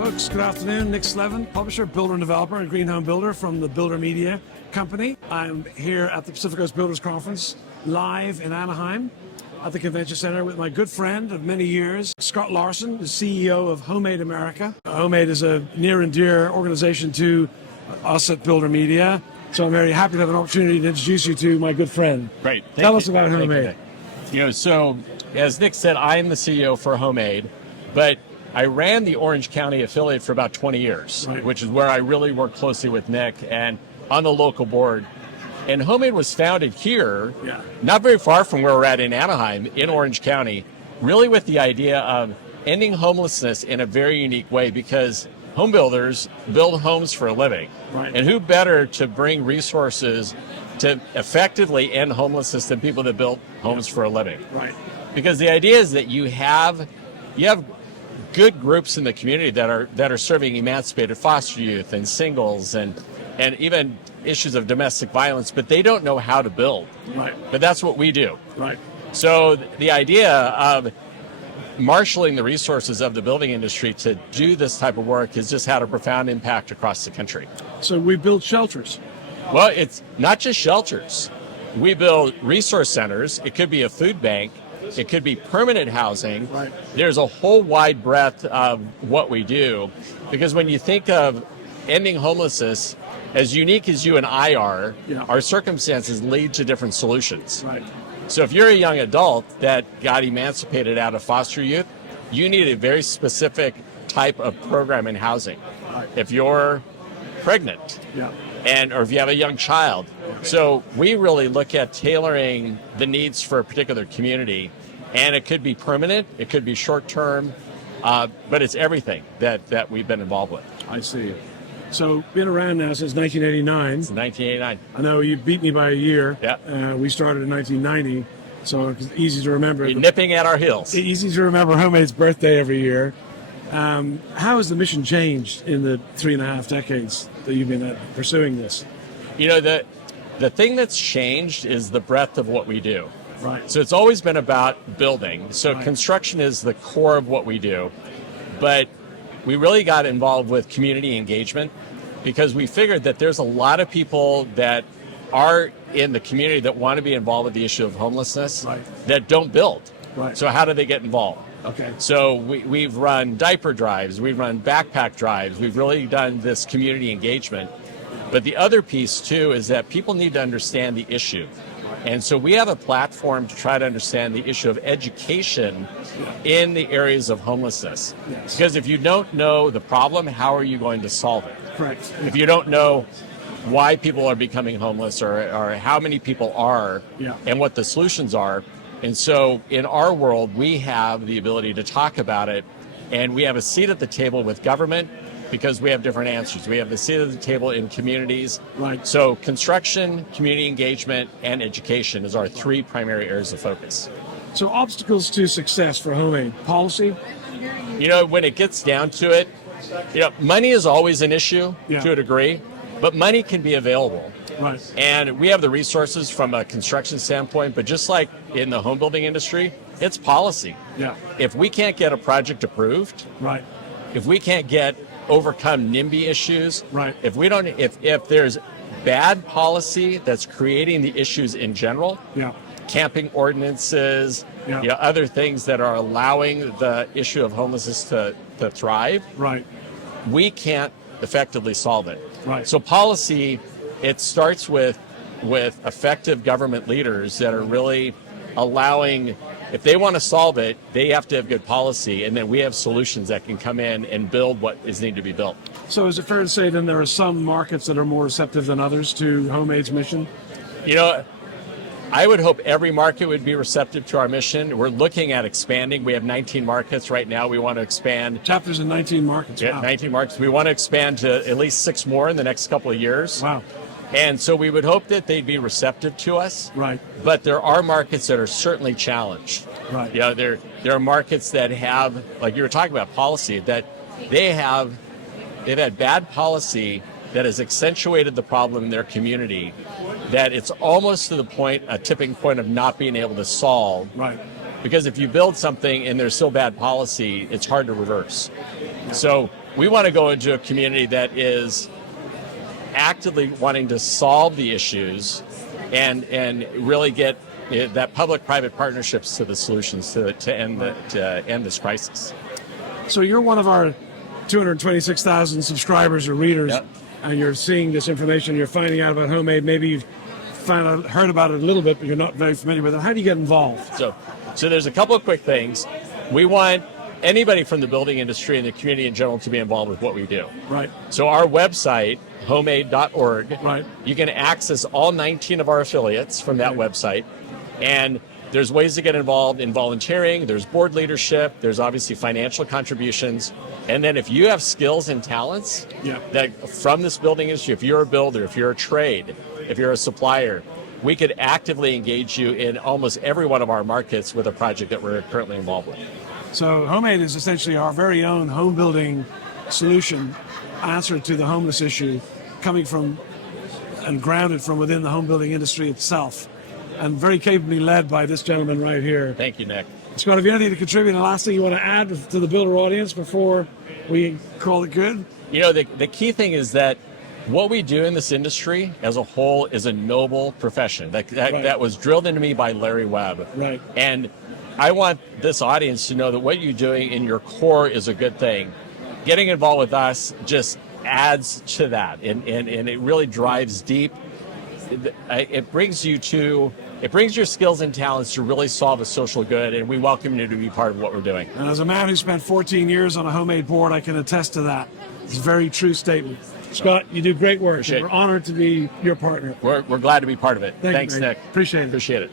Folks, good afternoon. Nick Slevin, publisher, builder and developer, and green home builder from the Builder.Media company. I'm here at the Pacific Coast Builders Conference, live in Anaheim at the Convention Center with my good friend of many years, Scott Larson, the CEO of HomeAid America. HomeAid is a near and dear organization to us at Builder.Media, so I'm very happy to have an opportunity to introduce you to my good friend. Great. Tell us about HomeAid. So as Nick said, I'm the CEO for HomeAid, but I ran the Orange County affiliate for about 20 years, right, which is where I really worked closely with Nick and on the local board. And HomeAid was founded here, not very far from where we're at in Anaheim, in Orange County, really with the idea of ending homelessness in a very unique way, because home builders build homes for a living. Right. And who better to bring resources to effectively end homelessness than people that build homes for a living? Right. Because the idea is that you have good groups in the community that are serving emancipated foster youth and singles and even issues of domestic violence, but they don't know how to build. Right. But that's what we do. Right. So the idea of marshaling the resources of the building industry to do this type of work has just had a profound impact across the country. So we build shelters. Well, it's not just shelters. We build resource centers. It could be a food bank. It could be permanent housing. Right. There's a whole wide breadth of what we do, because when you think of ending homelessness, as unique as you and I are, our circumstances lead to different solutions. Right. So if you're a young adult that got emancipated out of foster youth, you need a very specific type of program in housing. Right. If you're pregnant, or if you have a young child. So we really look at tailoring the needs for a particular community, and it could be permanent, it could be short-term, but it's everything that we've been involved with. I see. So been around now since 1989. Since 1989. I know you beat me by a year. Yeah. We started in 1990, so it's easy to remember. You're nipping at our heels. Easy to remember HomeAid's birthday every year. How has the mission changed in the 3.5 decades that you've been pursuing this? You know, the thing that's changed is the breadth of what we do. Right. So it's always been about building. So construction is the core of what we do. But we really got involved with community engagement because we figured that there's a lot of people that are in the community that want to be involved with the issue of homelessness that don't build. Right. So how do they get involved? Okay. So we've run diaper drives, we've run backpack drives, we've really done this community engagement. But the other piece too is that people need to understand the issue. And so we have a platform to try to understand the issue of education in the areas of homelessness. Yes. Because if you don't know the problem, how are you going to solve it? Correct. If you don't know why people are becoming homeless or how many people are and what the solutions are. And so in our world, we have the ability to talk about it, and we have a seat at the table with government because we have different answers. We have the seat at the table in communities. Right. So construction, community engagement, and education is our three primary areas of focus. So obstacles to success for HomeAid, policy? You know, when it gets down to it, money is always an issue to a degree, but money can be available. Right. And we have the resources from a construction standpoint, but just like in the home building industry, it's policy. Yeah. If we can't get a project approved, if we can't overcome NIMBY issues, if there's bad policy that's creating the issues in general, camping ordinances, other things that are allowing the issue of homelessness to thrive, we can't effectively solve it. So policy, it starts with effective government leaders that are really allowing, if they want to solve it, they have to have good policy, and then we have solutions that can come in and build what is needed to be built. So is it fair to say then there are some markets that are more receptive than others to HomeAid's mission? You know, I would hope every market would be receptive to our mission. We're looking at expanding. We have 19 markets right now. We want to expand. Chapters in 19 markets. Yeah, wow. 19 markets. We want to expand to at least 6 more in the next couple of years. Wow. And so we would hope that they'd be receptive to us. Right. But there are markets that are certainly challenged. Right. You know, there are markets that have, like you were talking about, policy, that they've had bad policy that has accentuated the problem in their community, that it's almost to the point, a tipping point of not being able to solve. Right. Because if you build something and there's still bad policy, it's hard to reverse. So we want to go into a community that is actively wanting to solve the issues and really get that public-private partnerships to the solutions to end this crisis. So you're one of our 226,000 subscribers or readers, Yep. and you're seeing this information, you're finding out about HomeAid, maybe you've heard about it a little bit, but you're not very familiar with it. How do you get involved? So there's a couple of quick things. We want anybody from the building industry and the community in general to be involved with what we do. Right. So our website, HomeAid.org, Right. you can access all 19 of our affiliates from that website. And there's ways to get involved in volunteering, there's board leadership, there's obviously financial contributions. And then if you have skills and talents that from this building industry, if you're a builder, if you're a trade, if you're a supplier, we could actively engage you in almost every one of our markets with a project that we're currently involved with. So HomeAid is essentially our very own home building solution answer to the homeless issue, coming from and grounded from within the home building industry itself, and very capably led by this gentleman right here. Thank you, Nick. Scott, have you anything to contribute? And last thing you want to add to the builder audience before we call it good? You know, the key thing is that what we do in this industry as a whole is a noble profession. That was drilled into me by Larry Webb. Right. And I want this audience to know that what you're doing in your core is a good thing. Getting involved with us just adds to that, and it really drives deep. It brings your skills and talents to really solve a social good, and we welcome you to be part of what we're doing. And as a man who spent 14 years on a HomeAid board, I can attest to that. It's a very true statement. Scott, you do great work. We're honored to be your partner. We're glad to be part of it. Thanks, Nick. Appreciate it. Appreciate it.